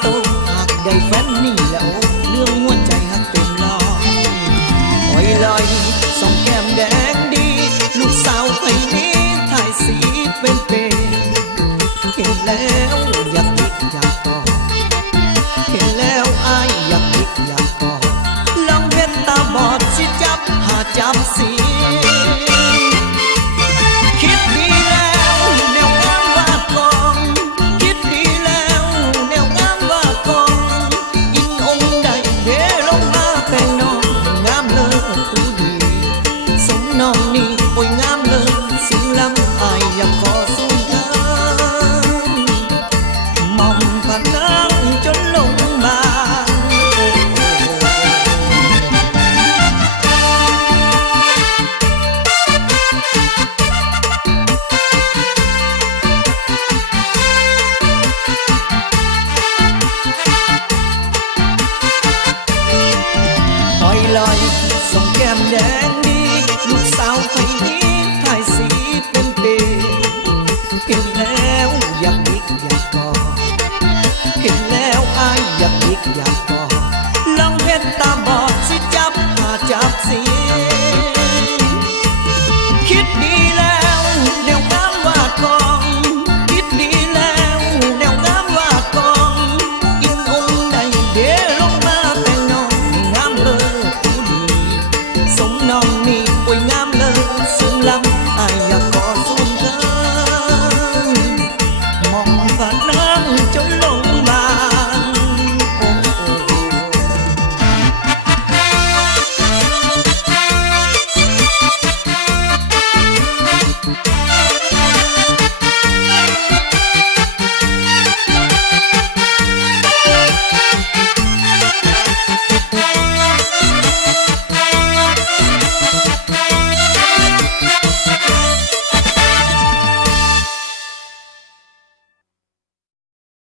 โตหากได้แฟนนี่แล้วเรื่องหัวใจหักเต็มร้อยอ้อยลอยส่องแก้มแดงดีลูกสาวไผ่นี้ถ่ายสีเป็นเห็นแล้วอยากยิกอยากกอดเห็นแล้วอายอยากยิกอยากกอดลองเว้นตาบอดสิจับหาจับสีคิดดีแล้วแนวงามว่ากองคิดดีแล้วแนวงามว่ากองอิงองค์ใดเวลงมาแต่งน้องงามเลิศผู้ดีสมน้องนี่โอ้ยงามเลิศสิ่งล้ำอายอยากขอสู้มอมพะนังจนลงมาอ้อยลอยส่งแก้มแดงดีลูกสาวไผ่นี้ถ่ายสีเป็นเห็นแล้วอยากยิกอยากกอดเห็นแล้วอายอยากยิกอยากก